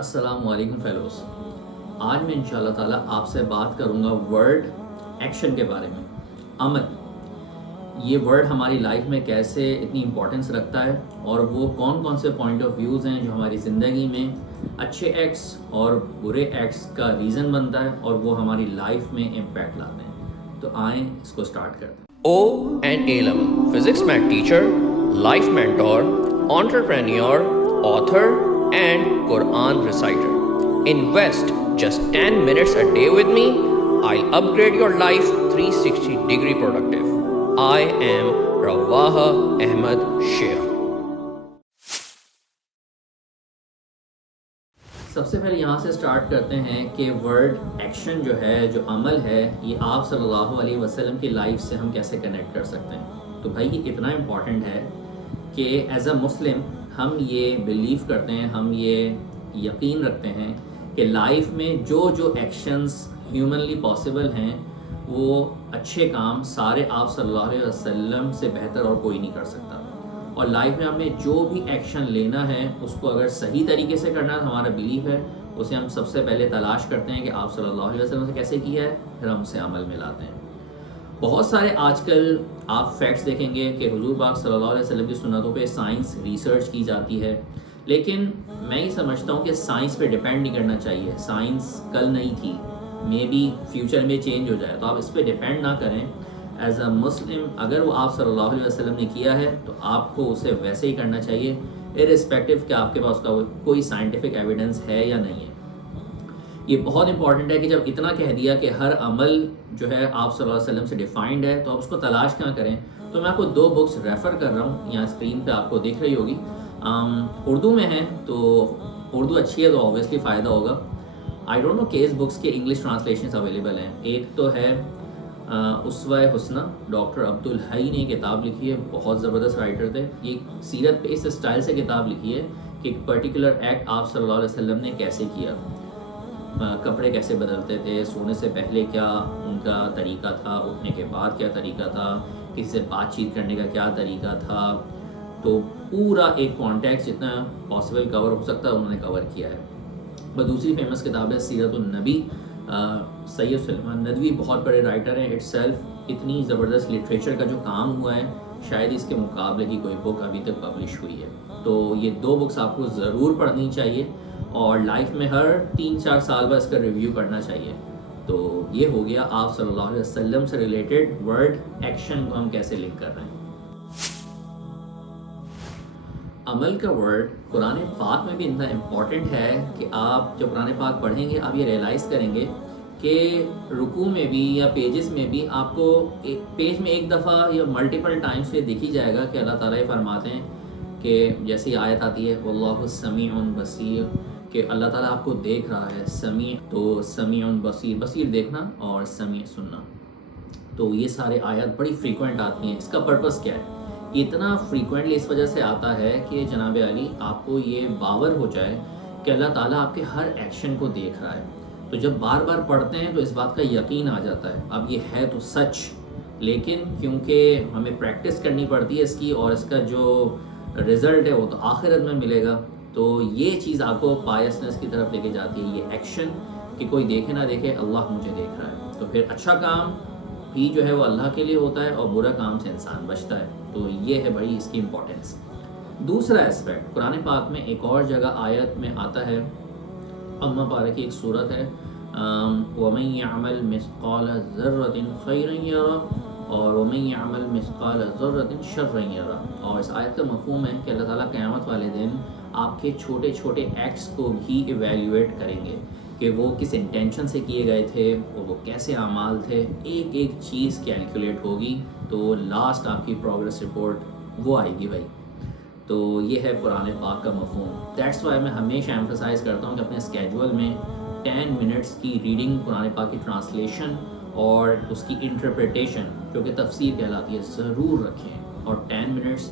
السلام علیکم فیلوز، آج میں انشاءاللہ تعالیٰ آپ سے بات کروں گا ورڈ ایکشن کے بارے میں۔ عمل، یہ ورڈ ہماری لائف میں کیسے اتنی امپورٹنس رکھتا ہے اور وہ کون کون سے پوائنٹ آف ویوز ہیں جو ہماری زندگی میں اچھے ایکٹس اور برے ایکٹس کا ریزن بنتا ہے اور وہ ہماری لائف میں امپیکٹ لاتے ہیں۔ تو آئیں اس کو سٹارٹ کرتے ہیں۔ O and A level physics math teacher, life mentor, entrepreneur, author and Quran reciter. Invest just 10 minutes a day with me. I'll upgrade your life 360-degree productive. I am Rawaha Ahmed Sheikh. سب سے پہلے یہاں سے start کرتے ہیں کہ void action جو ہے، جو عمل ہے، یہ آپ صلی اللہ علیہ وسلم کی لائف سے ہم کیسے کنیکٹ کر سکتے ہیں۔ تو بھائی یہ اتنا امپورٹنٹ ہے کہ ایز اے مسلم ہم یہ بلیو کرتے ہیں، ہم یہ یقین رکھتے ہیں کہ لائف میں جو جو ایکشنز ہیومنلی پاسبل ہیں وہ اچھے کام سارے آپ صلی اللہ علیہ وسلم سے بہتر اور کوئی نہیں کر سکتا۔ اور لائف میں ہمیں جو بھی ایکشن لینا ہے اس کو اگر صحیح طریقے سے کرنا ہے، ہمارا بلیف ہے، اسے ہم سب سے پہلے تلاش کرتے ہیں کہ آپ صلی اللہ علیہ وسلم سے کیسے کیا ہے، پھر ہم اسے عمل میں لاتے ہیں۔ بہت سارے آج کل آپ فیکٹس دیکھیں گے کہ حضور پاک صلی اللہ علیہ وسلم کی سنتوں پہ سائنس ریسرچ کی جاتی ہے، لیکن میں یہ سمجھتا ہوں کہ سائنس پہ ڈیپینڈ نہیں کرنا چاہیے۔ سائنس کل نہیں تھی، مے بی فیوچر میں چینج ہو جائے، تو آپ اس پہ ڈیپینڈ نہ کریں۔ ایز اے مسلم اگر وہ آپ صلی اللہ علیہ وسلم نے کیا ہے تو آپ کو اسے ویسے ہی کرنا چاہیے، ارسپیکٹو کہ آپ کے پاس کا کوئی سائنٹیفک ایویڈنس ہے یا نہیں ہے۔ یہ بہت امپورٹنٹ ہے کہ جب اتنا کہہ دیا کہ ہر عمل جو ہے آپ صلی اللہ علیہ وسلم سے ڈیفائنڈ ہے تو آپ اس کو تلاش کہاں کریں۔ تو میں آپ کو 2 بکس ریفر کر رہا ہوں، یہاں اسکرین پہ آپ کو دکھ رہی ہوگی، اردو میں ہے، تو اردو اچھی ہے تو اوبویسلی فائدہ ہوگا۔ آئی ڈونٹ نو کہ اس بکس کے انگلش ٹرانسلیشنز اویلیبل ہیں۔ ایک تو ہے اسوہ حسنہ، ڈاکٹر عبدالحی نے کتاب لکھی ہے، بہت زبردست رائٹر تھے۔ یہ سیرت پہ اس اسٹائل سے کتاب لکھی ہے کہ ایک پرٹیکولر ایکٹ آپ صلی اللہ علیہ وسلم نے کیسے کیا، کپڑے کیسے بدلتے تھے، سونے سے پہلے کیا ان کا طریقہ تھا، اٹھنے کے بعد کیا طریقہ تھا، کسی سے بات چیت کرنے کا کیا طریقہ تھا۔ تو پورا ایک کانٹیکس جتنا پاسبل کور ہو سکتا ہے انہوں نے کور کیا ہے۔ اور دوسری فیمس کتاب ہے سیرت النبی، سید سلیمان ندوی بہت بڑے رائٹر ہیں، اٹ سیلف اتنی زبردست لٹریچر کا جو کام ہوا ہے شاید اس کے مقابلے کی کوئی بک ابھی تک پبلش ہوئی ہے۔ تو یہ 2 بکس آپ کو ضرور پڑھنی چاہیے اور لائف میں ہر 3-4 سال بعد اس کا ریویو کرنا چاہیے۔ تو یہ ہو گیا آپ صلی اللہ علیہ وسلم سے ریلیٹڈ ورڈ ایکشن کو ہم کیسے لنک کر رہے ہیں۔ عمل کا ورڈ قرآن پاک میں بھی اتنا امپورٹنٹ ہے کہ آپ جب قرآن پاک پڑھیں گے آپ یہ ریئلائز کریں گے کہ رکوع میں بھی یا پیجز میں بھی آپ کو پیج میں ایک دفعہ یا ملٹیپل ٹائمز پہ دیکھ ہی جائے گا کہ اللہ تعالیٰ یہ فرماتے ہیں کہ جیسی آیت آتی ہے واللہ سمیع بصیر، کہ اللہ تعالیٰ آپ کو دیکھ رہا ہے۔ سمیع تو سمیع بصیر، بصیر دیکھنا اور سمیع سننا، تو یہ سارے آیات بڑی فریکوینٹ آتی ہیں۔ اس کا پرپس کیا ہے؟ اتنا فریکوینٹلی اس وجہ سے آتا ہے کہ جناب علی آپ کو یہ باور ہو جائے کہ اللہ تعالیٰ آپ کے ہر ایکشن کو دیکھ رہا ہے۔ تو جب بار بار پڑھتے ہیں تو اس بات کا یقین آ جاتا ہے۔ اب یہ ہے تو سچ، لیکن کیونکہ ہمیں پریکٹس کرنی پڑتی ہے اس کی، اور اس کا جو رزلٹ ہے وہ تو آخرت میں ملے گا، تو یہ چیز آپ کو پائسنس کی طرف لے کے جاتی ہے، یہ ایکشن کہ کوئی دیکھے نہ دیکھے اللہ مجھے دیکھ رہا ہے۔ تو پھر اچھا کام بھی جو ہے وہ اللہ کے لیے ہوتا ہے اور برا کام سے انسان بچتا ہے۔ تو یہ ہے بھائی اس کی امپورٹنس۔ دوسرا اسپیکٹ قرآن پاک میں ایک اور جگہ آیت میں آتا ہے، امہ پارہ کی ایک صورت ہے، وَمَن يَعْمَلْ مِثْقَالَ ذَرَّةٍ خَيْرًا يَرَهُ اور وَمَن يَعْمَلْ مِثْقَالَ ذَرَّةٍ شَرًّا يَرَهُ۔ اور اس آیت کا مفہوم ہے کہ اللہ تعالیٰ قیامت والے دن آپ کے چھوٹے چھوٹے ایکٹس کو بھی ایویلیویٹ کریں گے کہ وہ کس انٹینشن سے کیے گئے تھے اور وہ کیسے اعمال تھے، ایک ایک چیز کیلکولیٹ ہوگی، تو لاسٹ آپ کی پروگرس رپورٹ وہ آئے گی بھائی۔ تو یہ ہے قرآن پاک کا مفہوم۔ دیٹس وائی میں ہمیشہ ایمفسائز کرتا ہوں کہ اپنے اسکیجول میں 10 منٹس کی ریڈنگ قرآن پاک کی ٹرانسلیشن اور اس کی انٹرپریٹیشن جو کہ تفسیر کہلاتی ہے ضرور رکھیں، اور 10 منٹس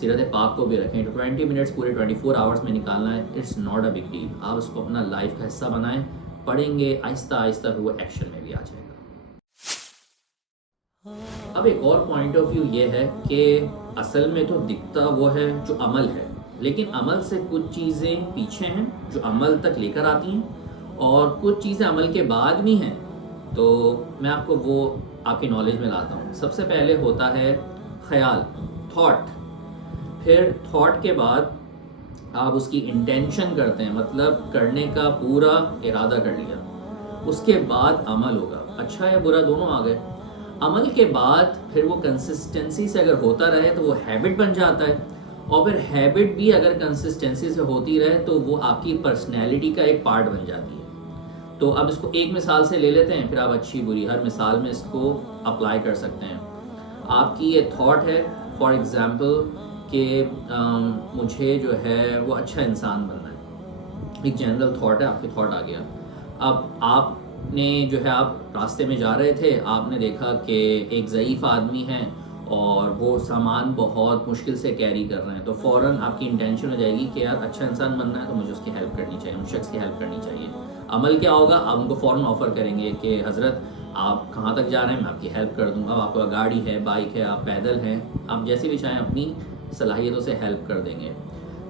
سیرت پاک کو بھی رکھیں۔ 20 منٹس پورے 24 آورس میں نکالنا ہے، it's not a big deal. آپ اس کو اپنا لائف کا حصہ بنائیں، پڑھیں گے آہستہ آہستہ وہ ایکشن میں بھی آ جائے گا۔ اب ایک اور پوائنٹ آف ویو یہ ہے کہ اصل میں تو دکھتا وہ ہے جو عمل ہے، لیکن عمل سے کچھ چیزیں پیچھے ہیں جو عمل تک لے کر آتی ہیں، اور کچھ چیزیں عمل کے بعد بھی ہیں. تو میں آپ کو وہ آپ کی نالج میں لاتا ہوں. سب سے پہلے ہوتا ہے خیال، تھاٹ. پھر تھاٹ کے بعد آپ اس کی انٹینشن کرتے ہیں، مطلب کرنے کا پورا ارادہ کر لیا. اس کے بعد عمل ہوگا، اچھا یا برا دونوں آ گئے. عمل کے بعد پھر وہ کنسسٹنسی سے اگر ہوتا رہے تو وہ ہیبٹ بن جاتا ہے، اور پھر ہیبٹ بھی اگر کنسسٹنسی سے ہوتی رہے تو وہ آپ کی پرسنالٹی کا ایک پارٹ بن جاتی ہے. تو اب اس کو ایک مثال سے لے لیتے ہیں، پھر آپ اچھی بری ہر مثال میں اس کو اپلائی کر سکتے ہیں. آپ کی یہ تھاٹ ہے فار ایگزامپل کہ مجھے جو ہے وہ اچھا انسان بننا ہے. ایک جنرل تھاٹ ہے، آپ کی تھاٹ آ گیا. اب آپ نے جو ہے آپ راستے میں جا رہے تھے، آپ نے دیکھا کہ ایک ضعیف آدمی ہے اور وہ سامان بہت مشکل سے کیری کر رہے ہیں، تو فوراً آپ کی انٹینشن ہو جائے گی کہ یار اچھا انسان بننا ہے تو مجھے اس کی ہیلپ کرنی چاہیے، اس شخص کی ہیلپ کرنی چاہیے. عمل کیا ہوگا؟ آپ ان کو فوراً آفر کریں گے کہ حضرت آپ کہاں تک جا رہے ہیں، میں آپ کی ہیلپ کر دوں گا. آپ کو گاڑی ہے، بائک ہے، آپ پیدل ہیں، آپ جیسے بھی چاہیں اپنی صلاحیتوں سے ہیلپ کر دیں گے.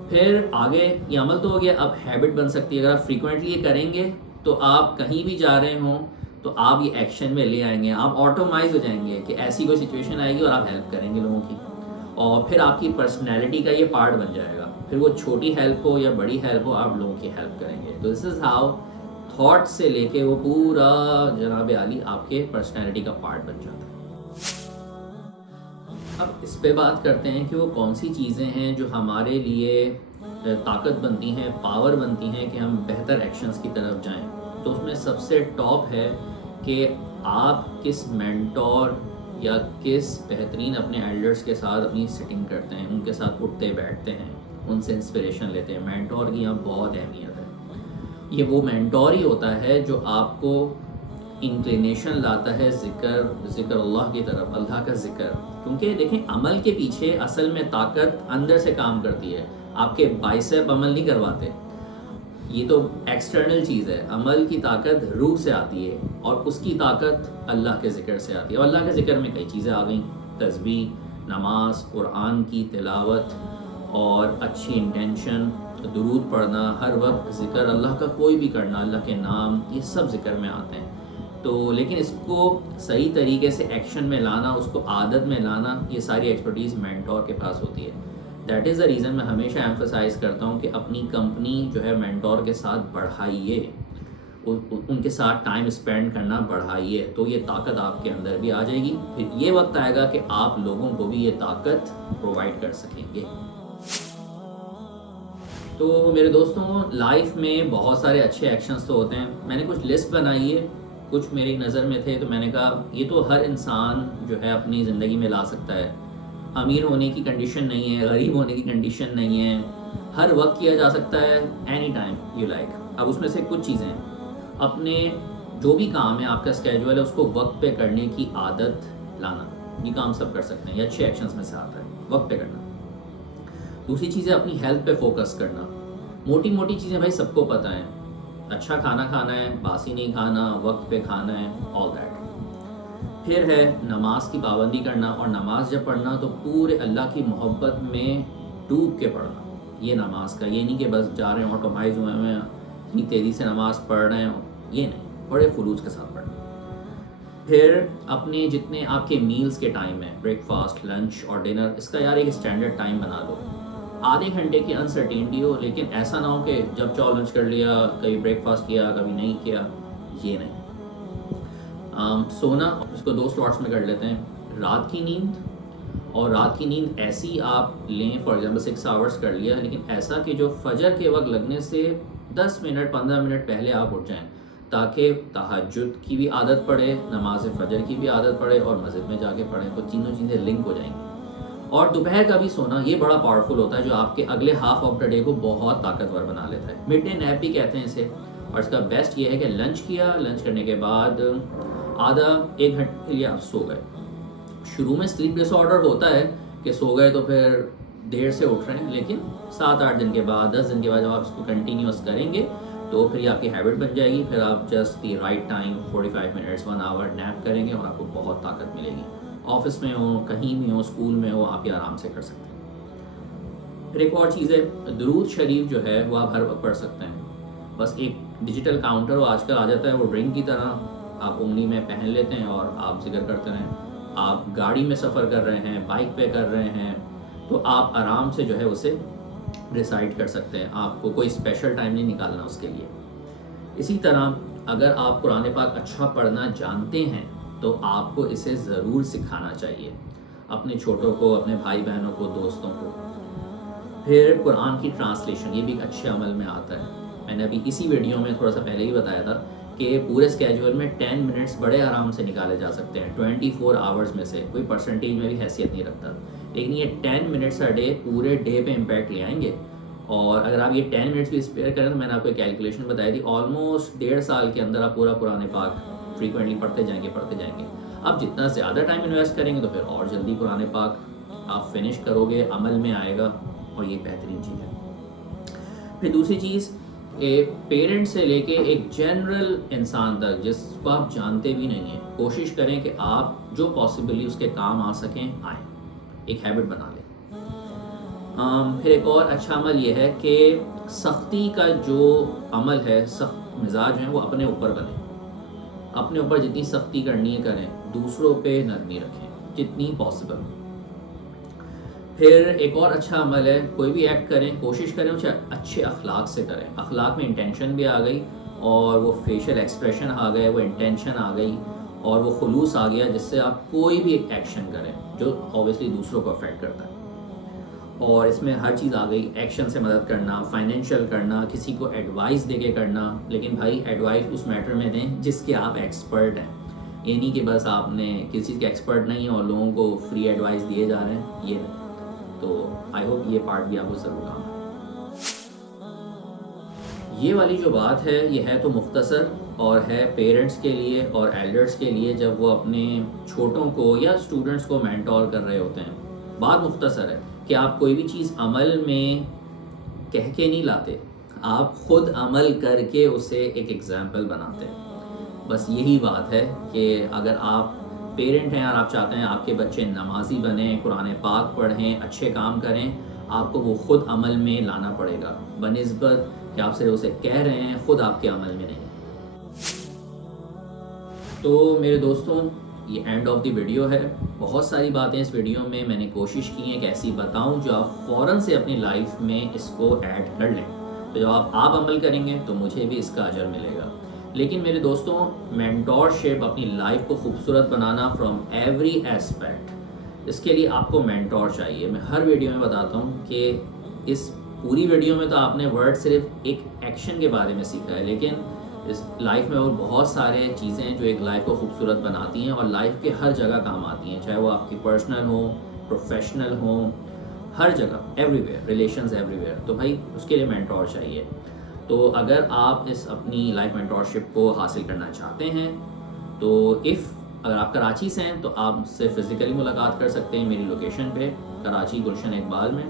پھر آگے یہ عمل تو ہو گیا، اب ہیبٹ بن سکتی ہے. اگر آپ فریکوینٹلی یہ کریں گے تو آپ کہیں بھی جا رہے ہوں تو آپ یہ ایکشن میں لے آئیں گے، آپ آٹومائز ہو جائیں گے کہ ایسی کوئی سچویشن آئے گی اور آپ ہیلپ کریں گے لوگوں کی، اور پھر آپ کی پرسنالٹی کا یہ پارٹ بن جائے گا. پھر وہ چھوٹی ہیلپ ہو یا بڑی ہیلپ ہو، آپ لوگوں کی ہیلپ کریں گے. تو دس از ہاؤ تھاٹ سے لے کے وہ پورا جناب عالی آپ کے پرسنالٹی کا پارٹ بن جاتا ہے. اب اس پہ بات کرتے ہیں کہ وہ کون سی چیزیں ہیں جو ہمارے لیے طاقت بنتی ہیں، پاور بنتی ہیں کہ ہم بہتر ایکشنز کی طرف جائیں. تو اس میں سب سے ٹاپ ہے کہ آپ کس مینٹور یا کس بہترین اپنے ایلڈرز کے ساتھ اپنی سٹنگ کرتے ہیں، ان کے ساتھ اٹھتے بیٹھتے ہیں، ان سے انسپریشن لیتے ہیں. مینٹور کی یہاں بہت اہمیت ہے. یہ وہ مینٹور ہی ہوتا ہے جو آپ کو انکلینیشن لاتا ہے ذکر اللہ کی طرف، اللہ کا ذکر. کیونکہ دیکھیں عمل کے پیچھے اصل میں طاقت اندر سے کام کرتی ہے. آپ کے بائسیپ عمل نہیں کرواتے، یہ تو ایکسٹرنل چیز ہے. عمل کی طاقت روح سے آتی ہے، اور اس کی طاقت اللہ کے ذکر سے آتی ہے. اور اللہ کے ذکر میں کئی چیزیں آ گئیں، تسبیح، نماز، قرآن کی تلاوت، اور اچھی انٹینشن، درود پڑھنا، ہر وقت ذکر اللہ کا کوئی بھی کرنا، اللہ کے نام، یہ سب ذکر میں آتے ہیں. تو لیکن اس کو صحیح طریقے سے ایکشن میں لانا، اس کو عادت میں لانا، یہ ساری ایکسپرٹیز مینٹور کے پاس ہوتی ہے. دیٹ از دا ریزن میں ہمیشہ ایمفسائز کرتا ہوں کہ اپنی کمپنی جو ہے مینٹور کے ساتھ بڑھائیے، ان کے ساتھ ٹائم اسپینڈ کرنا بڑھائیے. تو یہ طاقت آپ کے اندر بھی آ جائے گی. پھر یہ وقت آئے گا کہ آپ لوگوں کو بھی یہ طاقت پرووائڈ کر سکیں گے. تو میرے دوستوں، لائف میں بہت سارے اچھے ایکشنز تو ہوتے ہیں. میں نے کچھ لسٹ بنائی ہے، کچھ میری نظر میں تھے، تو میں نے کہا یہ تو ہر انسان جو ہے اپنی زندگی میں لا سکتا ہے. امیر ہونے کی کنڈیشن نہیں ہے، غریب ہونے کی کنڈیشن نہیں ہے، ہر وقت کیا جا سکتا ہے، اینی ٹائم یو لائک. اب اس میں سے کچھ چیزیں اپنے جو بھی کام ہے، آپ کا اسکیجول ہے، اس کو وقت پہ کرنے کی عادت لانا. یہ کام سب کر سکتے ہیں، یہ اچھے ایکشنز میں سے آتا ہے، وقت پہ کرنا. دوسری چیز ہے اپنی ہیلتھ پہ فوکس کرنا. موٹی موٹی چیزیں بھائی سب کو پتہ ہیں، اچھا کھانا کھانا ہے، باسی نہیں کھانا، وقت پہ کھانا ہے، آل دیٹ. پھر ہے نماز کی پابندی کرنا، اور نماز جب پڑھنا تو پورے اللہ کی محبت میں ڈوب کے پڑھنا. یہ نماز کا یہ نہیں کہ بس جا رہے ہیں آٹومائز ہوئے ہیں، اتنی تیزی سے نماز پڑھ رہے ہیں، یہ نہیں، بڑے خلوص کے ساتھ پڑھنا. پھر اپنے جتنے آپ کے میلز کے ٹائم ہیں، بریک فاسٹ، لنچ اور ڈنر، اس کا یار ایک اسٹینڈرڈ ٹائم بنا لو. آدھے گھنٹے کی انسرٹینٹی ہو، لیکن ایسا نہ ہو کہ جب چاہو لنچ کر لیا، کبھی بریک فاسٹ کیا، کبھی نہیں کیا، یہ نہیں. سونا، اس کو 2 سلاٹس میں کر لیتے ہیں. رات کی نیند، اور رات کی نیند ایسی آپ لیں، فار ایگزامپل 6 آورس کر لیا، لیکن ایسا کہ جو فجر کے وقت لگنے سے 10 منٹ 15 منٹ پہلے آپ اٹھ جائیں، تاکہ تہجد کی بھی عادت پڑے، نماز فجر کی بھی عادت پڑے، اور مسجد میں جا کے پڑھیں، تو تینوں چیزیں لنک ہو جائیں گی. اور دوپہر کا بھی سونا، یہ بڑا پاورفل ہوتا ہے، جو آپ کے اگلے ہاف آف دا ڈے کو بہت طاقتور بنا لیتا ہے. مڈ ڈے نیپ بھی کہتے ہیں اسے. اور اس کا بیسٹ یہ ہے کہ لنچ کیا، لنچ کرنے کے بعد آدھا 1 گھنٹے کے لیے آپ سو گئے. شروع میں سلیپ ڈس آرڈر ہوتا ہے کہ سو گئے تو پھر دیر سے اٹھ رہے ہیں، لیکن 7-8 دن کے بعد، 10 دن کے بعد جب آپ اس کو کنٹینیوس کریں گے تو پھر یہ آپ کی ہیبٹ بن جائے گی. پھر آپ just the right time 45 minutes 1 hour nap کریں گے، اور آپ کو بہت طاقت ملے گی. آفس میں ہو، کہیں بھی ہو، اسکول میں ہو، آپ یہ آرام سے کر سکتے ہیں. پھر ایک اور چیز ہے، درود شریف جو ہے وہ آپ ہر وقت پڑھ سکتے ہیں. بس ایک ڈیجیٹل کاؤنٹر وہ آج کل آ جاتا ہے، وہ رنگ کی طرح آپ انگلی میں پہن لیتے ہیں اور آپ ذکر کرتے رہیں. آپ گاڑی میں سفر کر رہے ہیں، بائک پہ کر رہے ہیں، تو آپ آرام سے جو ہے اسے ریسائٹ کر سکتے ہیں. آپ کو کوئی اسپیشل ٹائم نہیں نکالنا اس کے لیے. اسی طرح اگر آپ قرآن پاک اچھا پڑھنا جانتے ہیں تو آپ کو اسے ضرور سکھانا چاہیے اپنے چھوٹوں کو، اپنے بھائی بہنوں کو، دوستوں کو. پھر قرآن کی ٹرانسلیشن، یہ بھی ایک اچھے عمل میں آتا ہے. میں نے ابھی اسی ویڈیو میں تھوڑا سا پہلے ہی بتایا تھا کہ پورے اسکیجول میں 10 منٹس بڑے آرام سے نکالے جا سکتے ہیں 24 آورز میں سے. کوئی پرسنٹیج میں بھی حیثیت نہیں رکھتا، لیکن یہ 10 منٹس اے ڈے پورے ڈے پہ امپیکٹ لے آئیں گے. اور اگر آپ یہ 10 منٹس بھی اسپیئر کریں تو میں نے آپ کو کیلکولیشن بتائی تھی، آلموسٹ 1.5 سال کے اندر آپ پورا قرآن پاک فریکوینٹلی پڑھتے جائیں گے. اب جتنا زیادہ ٹائم انویسٹ کریں گے تو پھر اور جلدی قرآن پاک آپ فنش کرو گے، عمل میں آئے گا، اور یہ بہترین چیز ہے. پھر دوسری چیز، پیرنٹ سے لے کے ایک جنرل انسان تک جس کو آپ جانتے بھی نہیں ہیں، کوشش کریں کہ آپ جو پاسبلی اس کے کام آ سکیں آئیں، ایک ہیبٹ بنا لیں. پھر ایک اور اچھا عمل یہ ہے کہ سختی کا جو عمل ہے، سخت مزاج ہیں وہ اپنے اوپر بنیں. اپنے اوپر جتنی سختی کرنی ہے کریں، دوسروں پہ نرمی رکھیں جتنی پاسبل. پھر ایک اور اچھا عمل ہے، کوئی بھی ایکٹ کریں کوشش کریں اسے اچھے اخلاق سے کریں. اخلاق میں انٹینشن بھی آ گئی، اور وہ فیشل ایکسپریشن آ گئے، وہ انٹینشن آ گئی، اور وہ خلوص آ گیا، جس سے آپ کوئی بھی ایک ایکشن کریں جو اوبیسلی دوسروں کو افیکٹ کرتا ہے. اور اس میں ہر چیز آ گئی، ایکشن سے مدد کرنا، فائنینشیل کرنا، کسی کو ایڈوائس دے کے کرنا. لیکن بھائی ایڈوائس اس میٹر میں دیں جس کے آپ ایکسپرٹ ہیں. یہ نہیں کہ بس آپ نے کسی چیز کے ایکسپرٹ نہیں ہیں اور لوگوں کو فری ایڈوائس دیے جا رہے ہیں، یہ نہیں. تو آئی ہوپ یہ پارٹ بھی آپ کو ضرور کام ہے. یہ والی جو بات ہے یہ ہے تو مختصر، اور ہے پیرنٹس کے لیے اور ایلڈرس کے لیے جب وہ اپنے چھوٹوں کو یا اسٹوڈنٹس کو مینٹور کر رہے ہوتے ہیں. بات مختصر ہے کہ آپ کوئی بھی چیز عمل میں کہہ کے نہیں لاتے، آپ خود عمل کر کے اسے ایک ایگزامپل بناتے ہیں. بس یہی بات ہے کہ اگر آپ پیرنٹ ہیں اور آپ چاہتے ہیں آپ کے بچے نمازی بنیں، قرآن پاک پڑھیں، اچھے کام کریں، آپ کو وہ خود عمل میں لانا پڑے گا، بنسبت کہ آپ صرف اسے کہہ رہے ہیں، خود آپ کے عمل میں نہیں. تو میرے دوستوں، یہ اینڈ آف دی ویڈیو ہے. بہت ساری باتیں اس ویڈیو میں نے کوشش کی ہیں کہ ایسی بتاؤں جو آپ فوراً سے اپنی لائف میں اس کو ایڈ کر لیں. تو جب آپ عمل کریں گے تو مجھے بھی اس کا اجر ملے گا. لیکن میرے دوستوں، مینٹورشپ، اپنی لائف کو خوبصورت بنانا فرام ایوری ایسپیکٹ، اس کے لیے آپ کو مینٹور چاہیے. میں ہر ویڈیو میں بتاتا ہوں کہ اس پوری ویڈیو میں تو آپ نے ورڈ صرف ایک ایکشن کے بارے میں سیکھا ہے، لیکن اس لائف میں اور بہت سارے چیزیں جو ایک لائف کو خوبصورت بناتی ہیں اور لائف کے ہر جگہ کام آتی ہیں، چاہے وہ آپ کی پرسنل ہوں، پروفیشنل ہوں، ہر جگہ، every where, relations every where. تو بھائی اس کے لیے مینٹور چاہیے. تو اگر آپ اس اپنی لائف مینٹورشپ کو حاصل کرنا چاہتے ہیں تو اگر آپ کراچی سے ہیں تو آپ مجھ سے فزیکلی ملاقات کر سکتے ہیں میری لوکیشن پہ، کراچی گلشن اقبال میں.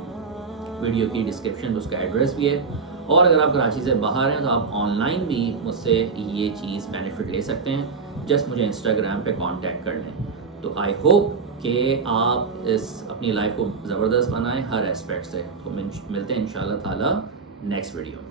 ویڈیو کی ڈسکرپشن میں اس کا ایڈریس بھی ہے. اور اگر آپ کراچی سے باہر ہیں تو آپ آن لائن بھی مجھ سے یہ چیز بینیفٹ لے سکتے ہیں، جسٹ مجھے انسٹاگرام پہ کانٹیکٹ کر لیں. تو آئی ہوپ کہ آپ اس اپنی لائف کو زبردست بنائیں ہر اسپیکٹ سے. تو ملتے ہیں انشاءاللہ تعالی نیکسٹ ویڈیو میں.